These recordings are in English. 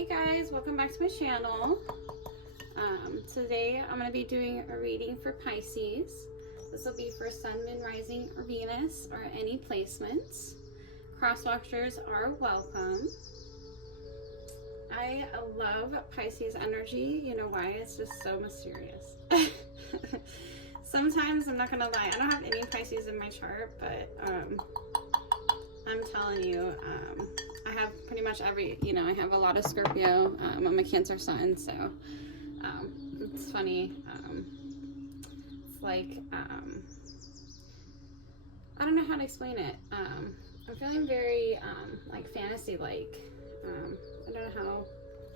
Hey guys, welcome back to my channel. Today I'm going to be doing a reading for Pisces. This will be for Sun, Moon, Rising, or Venus, or any placements. Cross-watchers are welcome. I love Pisces energy. You know why? It's just so mysterious. Sometimes, I'm not going to lie, I don't have any Pisces in my chart, but I'm telling you, I have pretty much every, I have a lot of Scorpio. I'm a Cancer sun, so it's funny. It's like, I don't know how to explain it. I'm feeling very, like, fantasy-like. I don't know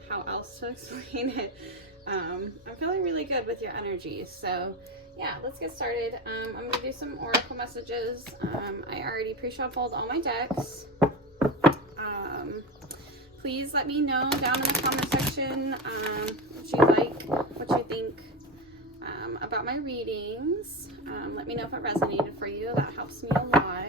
how else to explain it. I'm feeling really good with your energy, so yeah, let's get started. I'm going to do some oracle messages. I already pre-shuffled all my decks. Please let me know down in the comment section what you like, what you think about my readings. Let me know if it resonated for you. That helps me a lot.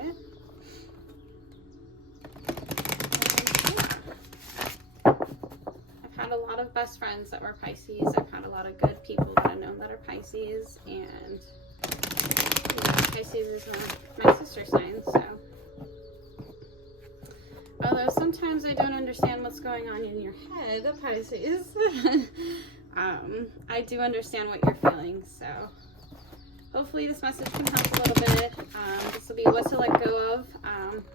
I've had a lot of best friends that were Pisces. I've had a lot of good people that I've known that are Pisces, and Pisces is my sister sign, so. Although sometimes I don't understand what's going on in your head, Pisces, I do understand what you're feeling, so hopefully this message can help a little bit. This will be what to let go of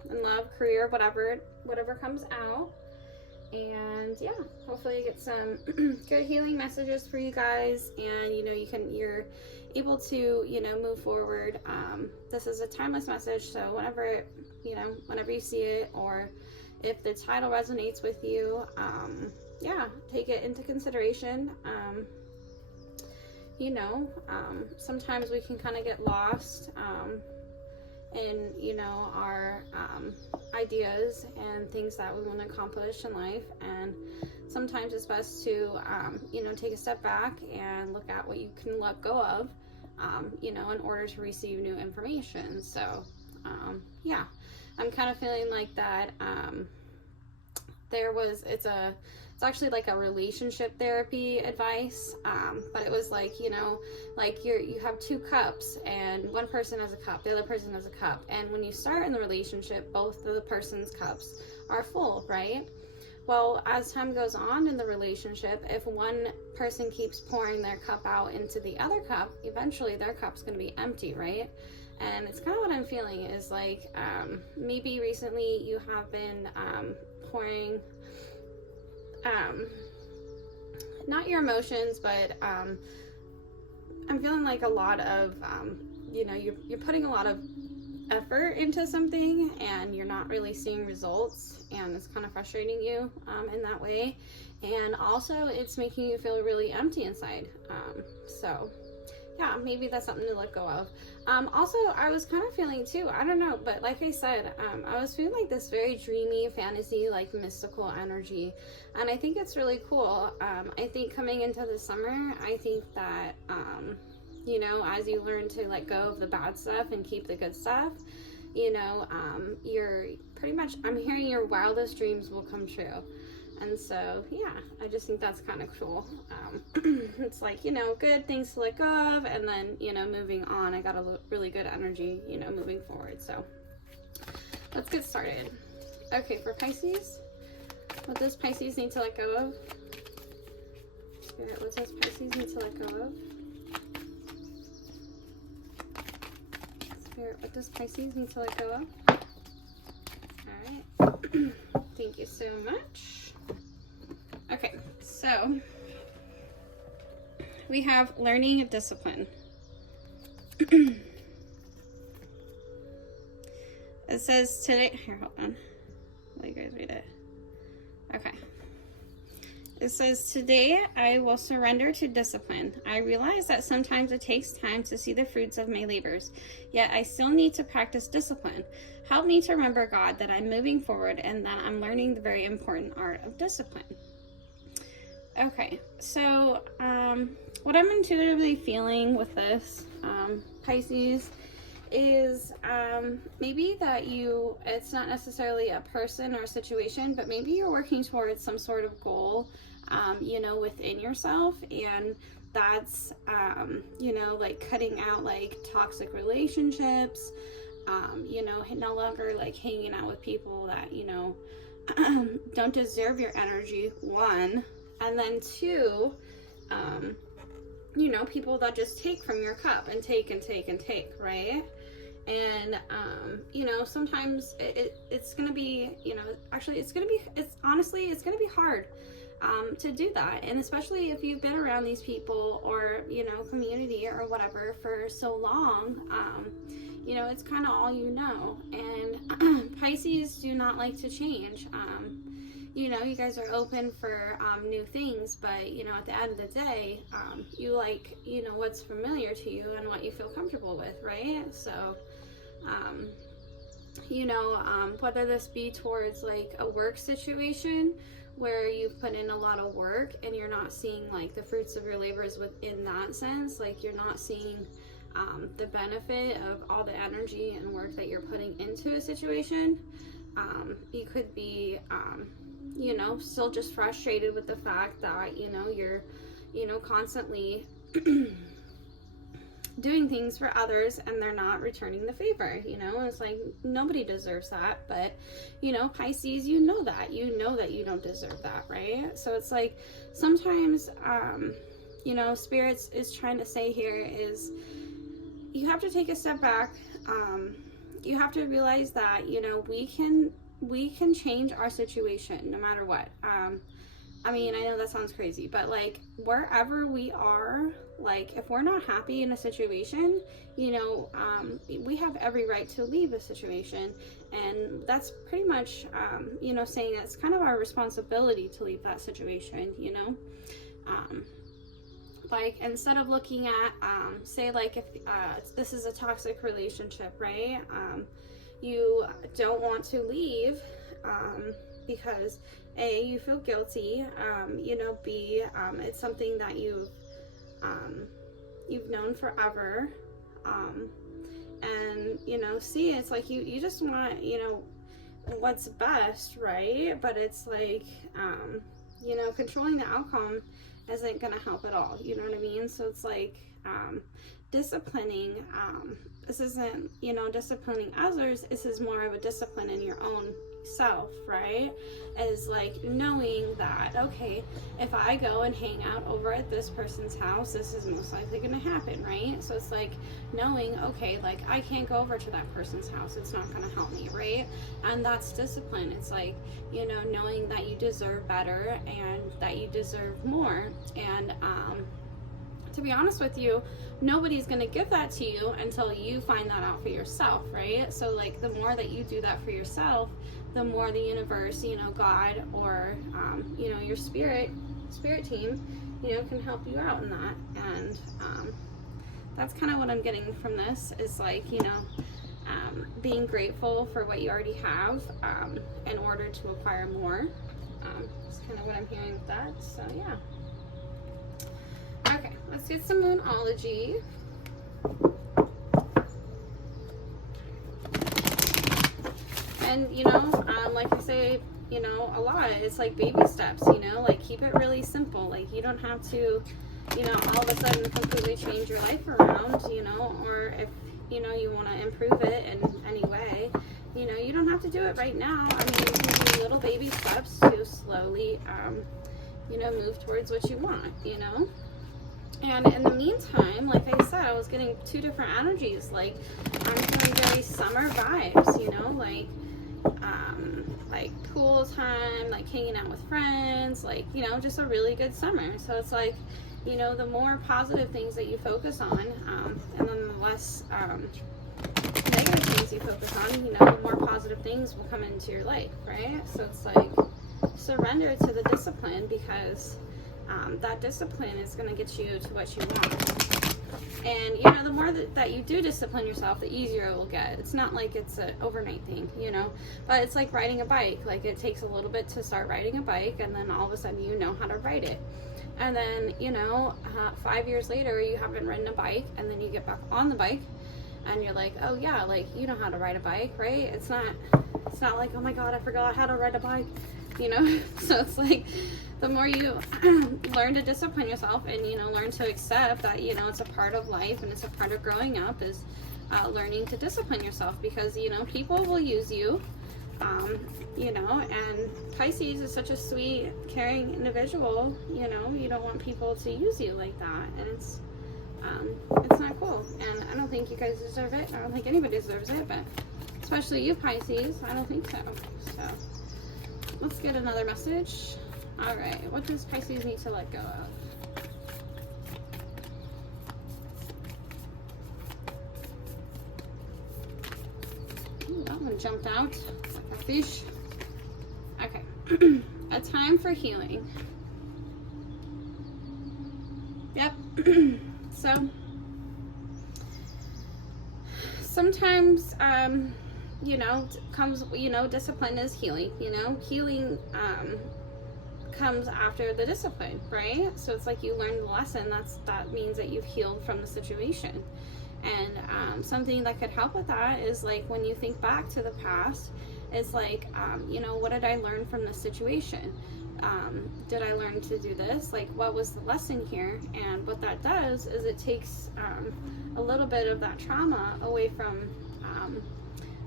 in love, career, whatever comes out. And yeah, hopefully you get some good healing messages for you guys, and you're able to move forward. This is a timeless message, so whenever you see it, or if the title resonates with you, yeah, take it into consideration. Sometimes we can kind of get lost in our ideas and things that we want to accomplish in life, and sometimes it's best to take a step back and look at what you can let go of in order to receive new information. So yeah, I'm kind of feeling like that. It's actually like a relationship therapy advice, but it was like, like you have two cups, and one person has a cup, the other person has a cup, and when you start in the relationship, both of the person's cups are full, right? Well, as time goes on in the relationship, if one person keeps pouring their cup out into the other cup, eventually their cup's going to be empty, right? And it's kind of what I'm feeling is like, maybe recently you have been pouring, not your emotions, but I'm feeling like a lot of, you're putting a lot of effort into something and you're not really seeing results, and it's kind of frustrating you in that way. And also it's making you feel really empty inside. So yeah, maybe that's something to let go of. Also, I was kind of feeling too, I don't know, but like I said, I was feeling like this very dreamy, fantasy, like mystical energy, and I think it's really cool. I think coming into the summer, I think that, as you learn to let go of the bad stuff and keep the good stuff, you're pretty much, I'm hearing your wildest dreams will come true. And so, yeah, I just think that's kind of cool. It's like, good things to let go of, and then, moving on. I got a really good energy, moving forward. So let's get started. Okay, for Pisces, what does Pisces need to let go of? Spirit, what does Pisces need to let go of? Spirit, what does Pisces need to let go of? All right. Thank you so much. Okay, so we have learning discipline. It says today, here, hold on. Let you guys read it. Okay. It says, today I will surrender to discipline. I realize that sometimes it takes time to see the fruits of my labors, yet I still need to practice discipline. Help me to remember, God, that I'm moving forward and that I'm learning the very important art of discipline. Okay, so what I'm intuitively feeling with this, Pisces, is maybe that it's not necessarily a person or a situation, but maybe you're working towards some sort of goal, you know, within yourself, and that's, you know, like cutting out like toxic relationships, you know, no longer like hanging out with people that, you know, don't deserve your energy, one, and then two, you know, people that just take from your cup and take and take and take, right? And you know, sometimes it's gonna be, you know, actually it's honestly gonna be hard to do that, and especially if you've been around these people or, you know, community or whatever for so long, you know, it's kind of all you know. And Pisces do not like to change. You know, you guys are open for new things, but, you know, at the end of the day, you like, you know, what's familiar to you and what you feel comfortable with, right? So, you know, whether this be towards like a work situation where you've put in a lot of work and you're not seeing like the fruits of your labors within that sense, like you're not seeing the benefit of all the energy and work that you're putting into a situation. You could be, you know, still just frustrated with the fact that, you know, you're, you know, constantly doing things for others and they're not returning the favor, you know. It's like nobody deserves that, but, you know, Pisces, you know that you don't deserve that, right? So it's like sometimes, you know, spirits is trying to say here is you have to take a step back. You have to realize that, you know, we can change our situation no matter what. I mean, I know that sounds crazy, but like wherever we are, like if we're not happy in a situation, you know, we have every right to leave a situation, and that's pretty much, you know, saying it's kind of our responsibility to leave that situation, you know. Like instead of looking at, say like if this is a toxic relationship, right? You don't want to leave because A, you feel guilty, you know, B, it's something that you've known forever, and, you know, C, it's like you just want, you know, what's best, right? But it's like, you know, controlling the outcome isn't gonna help at all, you know what I mean? So it's like, disciplining, this isn't, you know, disciplining others, this is more of a discipline in your own self, right? Is like knowing that, okay, if I go and hang out over at this person's house, this is most likely going to happen, right? So it's like knowing, okay, like I can't go over to that person's house, it's not going to help me, right? And that's discipline. It's like, you know, knowing that you deserve better and that you deserve more. And to be honest with you, nobody's going to give that to you until you find that out for yourself, right? So like the more that you do that for yourself, the more the universe, you know, God, or you know, your spirit team, you know, can help you out in that. And that's kind of what I'm getting from this, is like, you know, being grateful for what you already have in order to acquire more. That's kind of what I'm hearing with that. So yeah. Okay, let's get some Moonology. And, you know, like I say, you know, a lot, it's like baby steps, you know, like keep it really simple. Like you don't have to, you know, all of a sudden completely change your life around, you know, or if, you know, you want to improve it in any way, you know, you don't have to do it right now. I mean, you can do little baby steps to slowly, you know, move towards what you want, you know. And in the meantime, like I said, I was getting two different energies. Like I'm feeling very summer vibes, you know, like pool time, like hanging out with friends, like, you know, just a really good summer. So it's like, you know, the more positive things that you focus on, and then the less negative things you focus on, you know, the more positive things will come into your life, right? So it's like surrender to the discipline, because that discipline is going to get you to what you want. And, you know, the more that you do discipline yourself, the easier it will get. It's not like it's an overnight thing, you know, but it's like riding a bike. Like it takes a little bit to start riding a bike, and then all of a sudden you know how to ride it. And then, you know, 5 years later, you haven't ridden a bike, and then you get back on the bike, and you're like, oh yeah, like, you know how to ride a bike, right? It's not like, oh my god, I forgot how to ride a bike, you know. So it's like, the more you learn to discipline yourself and, you know, learn to accept that, you know, it's a part of life and it's a part of growing up, is learning to discipline yourself, because, you know, people will use you, you know, and Pisces is such a sweet, caring individual, you know. You don't want people to use you like that, and it's not cool, and I don't think you guys deserve it. I don't think anybody deserves it, but especially you, Pisces, I don't think so. So let's get another message. All right, what does Pisces need to let go of? Ooh, that one jumped out like a fish. Okay, a time for healing. Yep. So sometimes, you know, comes, you know, discipline is healing, you know. Healing comes after the discipline, right? So it's like you learned the lesson. That means that you've healed from the situation. And something that could help with that is, like, when you think back to the past, it's like, you know, what did I learn from this situation? Did I learn to do this? Like, what was the lesson here? And what that does is it takes a little bit of that trauma away from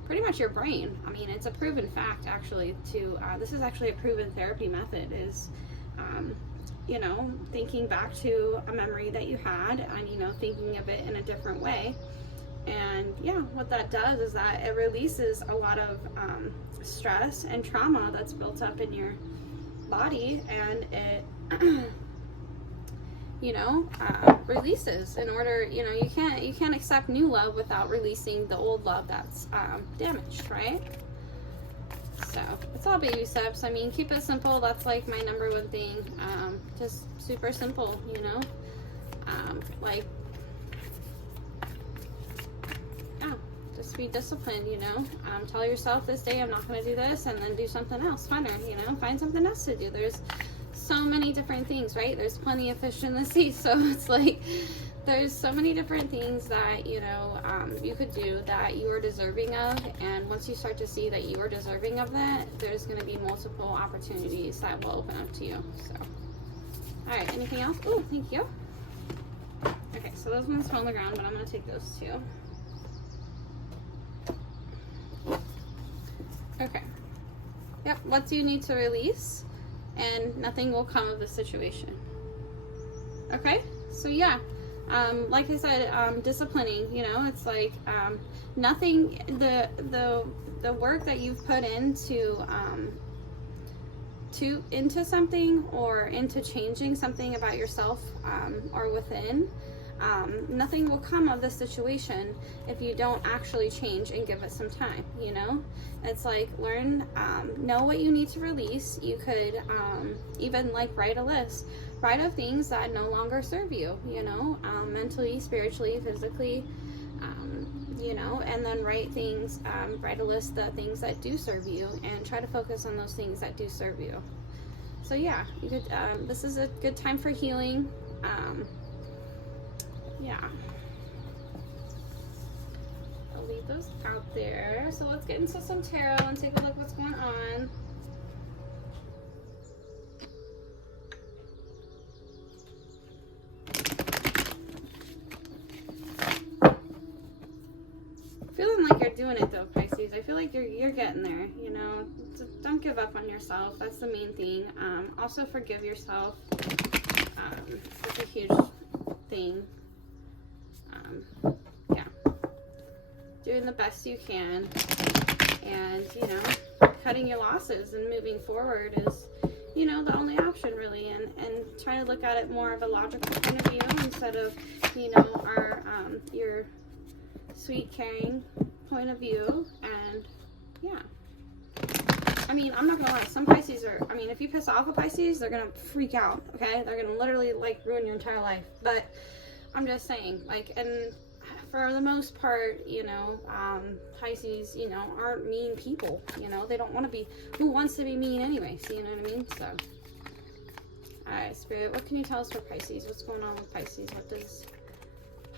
pretty much your brain. I mean, it's a proven fact, actually, to this is actually a proven therapy method, is you know, thinking back to a memory that you had and, you know, thinking of it in a different way. And yeah, what that does is that it releases a lot of stress and trauma that's built up in your body, and it you know, releases, in order, you know, you can't accept new love without releasing the old love that's damaged, right? So it's all baby steps. I mean, keep it simple. That's like my number one thing. Just super simple, you know. Like, yeah, just be disciplined, you know. Tell yourself, this day I'm not going to do this, and then do something else funner, you know. Find something else to do. There's so many different things, right? There's plenty of fish in the sea, so it's like there's so many different things that, you know, you could do that you are deserving of. And once you start to see that you are deserving of that, there's going to be multiple opportunities that will open up to you. So, all right, anything else? Oh, thank you. Okay, so those ones fell on the ground, but I'm going to take those two. Okay. Yep, what do you need to release? And nothing will come of the situation. Okay, so yeah, like I said, disciplining, you know, it's like nothing, the work that you've put into something, or into changing something about yourself or within, nothing will come of the situation if you don't actually change and give it some time, you know. It's like, learn, know what you need to release. You could even, like, write a list, write of things that no longer serve you, you know, mentally, spiritually, physically, you know, and then write things, write a list of things that do serve you, and try to focus on those things that do serve you. So yeah, you could, this is a good time for healing. Yeah, I'll leave those out there. So let's get into some tarot and take a look what's going on. Feeling like you're doing it though, Pisces. I feel like you're getting there, you know. Just don't give up on yourself. That's the main thing. Also forgive yourself. That's a huge thing. Yeah, doing the best you can, and, you know, cutting your losses and moving forward is, you know, the only option really, and trying to look at it more of a logical point of view instead of, you know, your sweet, caring point of view. And yeah, I mean, I'm not gonna lie, some Pisces are, I mean, if you piss off a Pisces, they're gonna freak out, okay? They're gonna literally, like, ruin your entire life. But I'm just saying, like, and for the most part, you know, Pisces, you know, aren't mean people, you know. They don't want to be, who wants to be mean anyway, so you know what I mean? So, alright, Spirit, what can you tell us for Pisces? What's going on with Pisces? What does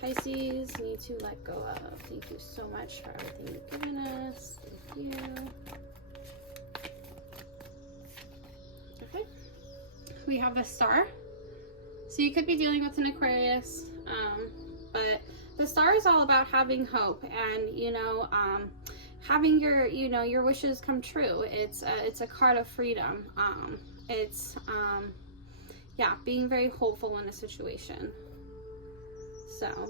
Pisces need to let go of. Thank you so much for everything you've given us. Thank you. Okay. We have the Star. So you could be dealing with an Aquarius, but the Star is all about having hope and, you know, having your, you know, your wishes come true. It's a card of freedom. Yeah, being very hopeful in a situation. So